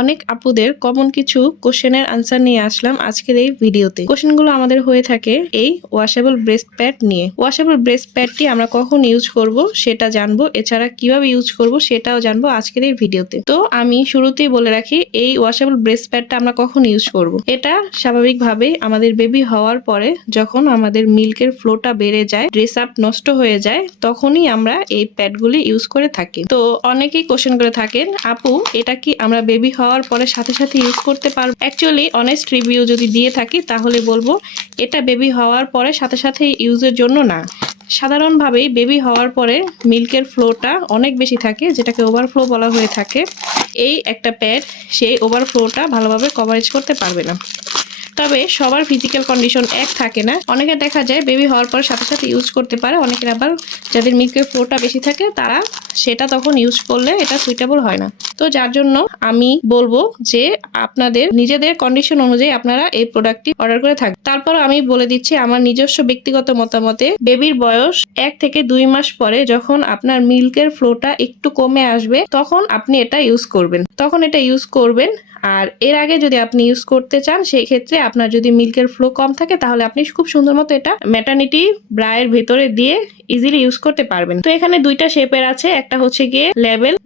অনেক আপুদের কমন কিছু কোশ্চেনের আনসার নিয়ে আসলাম আজকের এই ভিডিওতে। কোশ্চেনগুলো আমাদের হয়ে থাকে এই ওয়াশেবল ব্রেস্ট প্যাড নিয়ে। ওয়াশেবল ব্রেস্ট প্যাডটি আমরা কখন ইউজ করব সেটা জানবো, এছাড়া কিভাবে ইউজ করব সেটাও জানবো আজকের এই ভিডিওতে। তো আমি শুরুতেই বলে রাখি, এই ওয়াশেবল ব্রেস্ট প্যাডটা আমরা কখন ইউজ করব। এটা স্বাভাবিকভাবেই আমাদের বেবি হওয়ার পরে যখন আমাদের মিল্কের ফ্লোটা বেড়ে যায়, ড্রেস আপ নষ্ট হয়ে যায়, তখনই আমরা এই প্যাডগুলি ইউজ করে থাকি। তো অনেকেই কোশ্চেন করে থাকেন, আপু এটা কি আমরা বেবি হওয়ার পরে সাথে সাথে ইউজ করতে পারবো? অ্যাকচুয়ালি অনেস্ট রিভিউ যদি দিয়ে থাকি তাহলে বলবো এটা বেবি হওয়ার পরে সাথে সাথে ইউজের জন্য না। সাধারণভাবেই বেবি হওয়ার পরে মিল্কের ফ্লোটা অনেক বেশি থাকে, যেটাকে ওভারফ্লো বলা হয়ে থাকে। এই একটা প্যাড সেই ওভারফ্লোটা ভালোভাবে কভারেজ করতে পারবে না। তবে সবার ফিজিক্যাল কন্ডিশন এক থাকে না, অনেকে দেখা যায় বেবি হওয়ার পর সাথে সাথে ইউজ করতে পারে, অনেকের আবার যাদের মিল্কের ফ্লোটা বেশি থাকে তারা সেটা তখন ইউজ করলে এটা সুইটেবল হয় না। তো যার জন্য আমি বলবো যে আপনাদের নিজেদের কন্ডিশন অনুযায়ী আপনারা এই প্রোডাক্টটি অর্ডার করে থাকবেন। তারপর আমি বলে দিচ্ছি আমার নিজস্ব ব্যক্তিগত মতামতে, বেবির বয়স 1 থেকে 2 মাস পরে যখন আপনার মিল্কের ফ্লোটা একটু কমে আসবে তখন আপনি এটা ইউজ করবেন। আর এর আগে যদি আপনি ইউজ করতে চান সেই ক্ষেত্রে আপনার যদি মিল্কের ফ্লো কম থাকে তাহলে আপনি খুব সুন্দর মতো এটা ম্যাটারনিটি ব্রায়ের ভেতরে দিয়ে ইজিলি ইউজ করতে পারবেন। তো এখানে দুইটা শেপের আছে, একটা হচ্ছে গিয়ে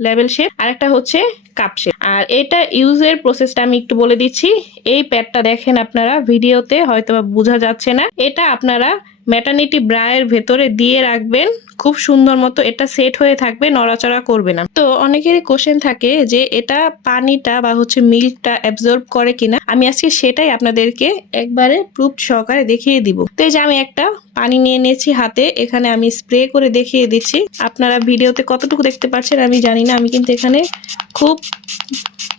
লেভেল শেপ আর একটা হচ্ছে কাপ শেপ। আর এটা ইউজের প্রসেসটা আমি একটু বলে দিচ্ছি। এই প্যাডটা দেখেন আপনারা ভিডিওতে হয়তো বোঝা যাচ্ছে না, এটা আপনারা ম্যাটারনিটি ব্রায়ের ভেতরে দিয়ে রাখবেন, খুব সুন্দর মতো এটা সেট হয়ে থাকবে, নড়াচড়া করবে না। তো অনেকেরই কোশ্চেন থাকে যে এটা পানিটা বা হচ্ছে মিল্কটা অ্যাবজর্ব করে কিনা। আমি আজকে সেটাই আপনাদেরকে একবারে প্রুফ সহকারে দেখিয়ে দিব। তো এই যে আমি একটা পানি নিয়ে নিয়েছি হাতে, এখানে আমি স্প্রে করে দেখিয়ে দিচ্ছি। আপনারা ভিডিওতে কতটুকু দেখতে পাচ্ছেন আমি জানি না, আমি কিন্তু এখানে খুব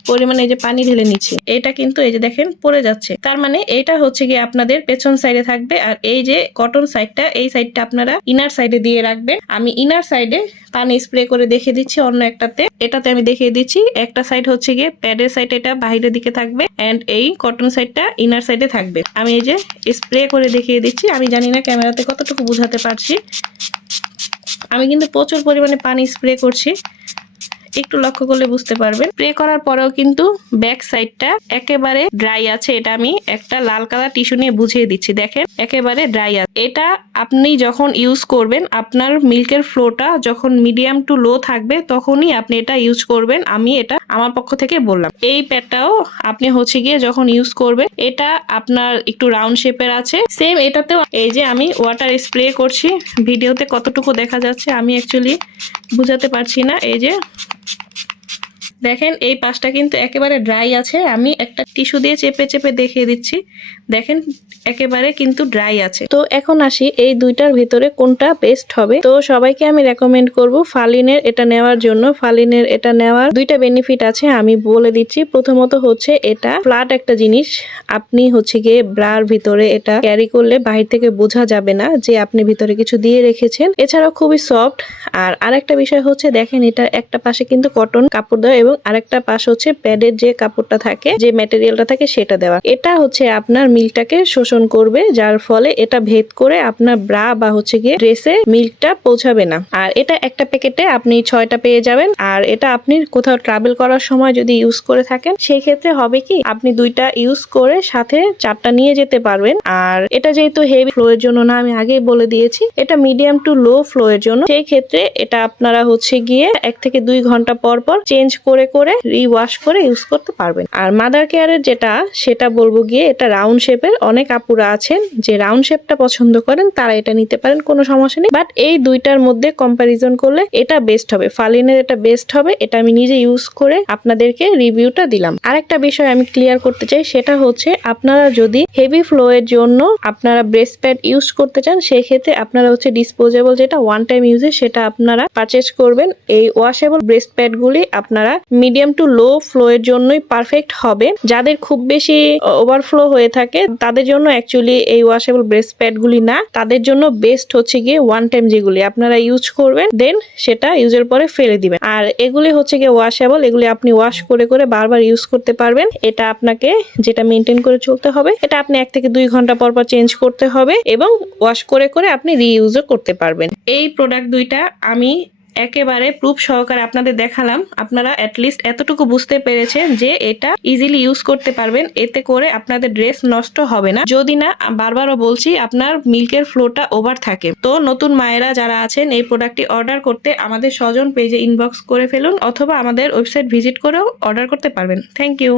পরিমাণে এই যে পানি ঢেলে নিচ্ছি। এটা কিন্তু এই যে দেখেন পড়ে যাচ্ছে, তার মানে এটা হচ্ছে গিয়ে আপনাদের পেছন সাইডে থাকবে। আর এই যে কটন সাইডটা, এই সাইডটা আপনারা ইনার সাইডে দিয়ে রাখবেন। আমি ইনার সাইডে পানি স্প্রে করে দেখিয়ে দিচ্ছি অন্য একটাতে। এটাতে আমি দেখিয়ে দিচ্ছি একটা সাইড হচ্ছে গিয়ে প্যাডের সাইড, এটা বাইরের দিকে থাকবে, এন্ড এই কটন সাইডটা ইনার সাইডে থাকবে। আমি এই যে স্প্রে করে দেখিয়ে দিচ্ছি। আমি জানি না ক্যামেরাতে কতটুকু বোঝাতে পারছি, আমি কিন্তু প্রচুর পরিমাণে পানি স্প্রে করছি, একটু লক্ষ্য করলে বুঝতে পারবেন। স্প্রে করার পরেও কিন্তু ব্যাক সাইডটা একেবারে ড্রাই আছে। এটা আমি একটা লাল কালার টিস্যু নিয়ে বুঝিয়ে দিচ্ছি, দেখেন একেবারে ড্রাই আছে। এটা আপনি যখন ইউজ করবেন, আপনার মিল্কের ফ্লোটা যখন মিডিয়াম টু লো থাকবে তখনই আপনি এটা ইউজ করবেন। আমি এটা আমার পক্ষ থেকে বললাম। এই প্যাডটাও আপনি হচ্ছে গিয়ে যখন ইউজ করবেন, এটা আপনার একটু রাউন্ড শেপের আছে, সেম এটাতেও এই যে আমি ওয়াটার স্প্রে করছি। ভিডিওতে কতটুকু দেখা যাচ্ছে আমি অ্যাকচুয়ালি বুঝাতে পারছি না। এই যে দেখেন এই পাশটা কিন্তু একেবারে ড্রাই আছে, আমি একটা টিস্যু দিয়ে চেপে চেপে দেখিয়ে দিচ্ছি, দেখেন একেবারে কিন্তু ড্রাই আছে। তো এখন আসি এই দুইটার ভিতরে কোনটা বেস্ট হবে। তো সবাইকে আমি রেকমেন্ড করব ফালিনের এটা নেওয়ার জন্য। ফালিনের এটা নেওয়ার দুইটা বেনিফিট আছে, আমি বলে দিচ্ছি। প্রথমত হচ্ছে এটা ফ্ল্যাট একটা জিনিস, আপনি হচ্ছে গিয়ে ব্রার ভিতরে এটা ক্যারি করলে বাহির থেকে বোঝা যাবে না যে আপনি ভিতরে কিছু দিয়ে রেখেছেন। এছাড়াও খুবই সফট। আর আরেকটা বিষয় হচ্ছে দেখেন এটা একটা পাশে কিন্তু কটন কাপড় দেওয়া এবং আরেকটা পাশ হচ্ছে প্যাডের যে কাপড়টা থাকে, যে ম্যাটেরিয়ালটা থাকে সেটা দেওয়া। এটা হচ্ছে আপনার মিল্কটাকে শোষণ করবে, যার ফলে এটা ভেদ করে আপনার ব্রা বা হচ্ছে গিয়ে ড্রেসে মিল্কটা পৌঁছাবে না। আর এটা একটা প্যাকেটে আপনি 6টা পেয়ে যাবেন। আর এটা আপনি কোথাও ট্রাভেল করার সময় যদি ইউজ করে থাকেন সেই ক্ষেত্রে হবে কি, আপনি 2টা ইউজ করে সাথে 4টা নিয়ে যেতে পারবেন। আর এটা যেহেতু হেভি ফ্লো এর জন্য না, আমি আগেই বলে দিয়েছি এটা মিডিয়াম টু লো ফ্লো এর জন্য। সেই ক্ষেত্রে এটা আপনারা হচ্ছে গিয়ে 1 থেকে 2 ঘন্টা পর পর চেঞ্জ করে রিওয়াশ করে ইউজ করতে পারবেন। আর মাদার কেয়ারের যেটা, সেটা বলবো গিয়ে এটা রাউন্ড শেপের। অনেক আপুরা আছেন যে রাউন্ড শেপটা পছন্দ করেন, তারা এটা নিতে পারেন, কোনো সমস্যা নেই। বাট এই দুইটার মধ্যে কম্পারিজন করলে এটা বেস্ট হবে, ফালিনের এটা বেস্ট হবে। এটা আমি নিজে ইউজ করে আপনাদেরকে রিভিউটা দিলাম। আরেকটা বিষয় আমি ক্লিয়ার করতে চাই, সেটা হচ্ছে আপনারা যদি হেভি ফ্লো এর জন্য আপনারা ব্রেস্ট প্যাড ইউজ করতে চান, সেই ক্ষেত্রে আপনারা হচ্ছে ডিসপোজেবল যেটা ওয়ান টাইম ইউজে সেটা আপনারা পারচেজ করবেন। এই ওয়াশেবল ব্রেস্ট প্যাড গুলি আপনারা মিডিয়াম টু লো ফ্লো এর জন্যই পারফেক্ট হবে। যাদের খুব বেশি ওভারফ্লো হয়ে থাকে তাদের জন্য অ্যাকচুয়ালি এই ওয়াশেবল ব্রেস্ট প্যাড গুলি না, তাদের জন্য বেস্ট হচ্ছে গিয়ে ওয়ান টাইম যেগুলি আপনারা ইউজ করবেন, দেন সেটা ইউজের পরে ফেলে দিবেন। আর এগুলি হচ্ছে গিয়ে ওয়াশেবল, এগুলি আপনি ওয়াশ করে করে বারবার ইউজ করতে পারবেন। এটা আপনাকে যেটা মেনটেন করে চলতে হবে, এটা আপনি 1 থেকে 2 ঘন্টা পর পর চেঞ্জ করতে হবে এবং ওয়াশ করে করে আপনি রিইউজও করতে পারবেন। এই প্রোডাক্ট দুইটা আমি একেবারে প্রুফ সহকারে আপনাদের দেখালাম। আপনারা অ্যাটলিস্ট এতটুকু বুঝতে পেরেছেন যে এটা ইজিলি ইউজ করতে পারবেন, এতে করে আপনাদের ড্রেস নষ্ট হবে না, যদি না বারবারও বলছি আপনার মিল্কের ফ্লোটা ওভার থাকে। তো নতুন মায়েরা যারা আছেন এই প্রোডাক্টটি অর্ডার করতে আমাদের স্বজন পেজে ইনবক্স করে ফেলুন, অথবা আমাদের ওয়েবসাইট ভিজিট করেও অর্ডার করতে পারবেন। Thank you.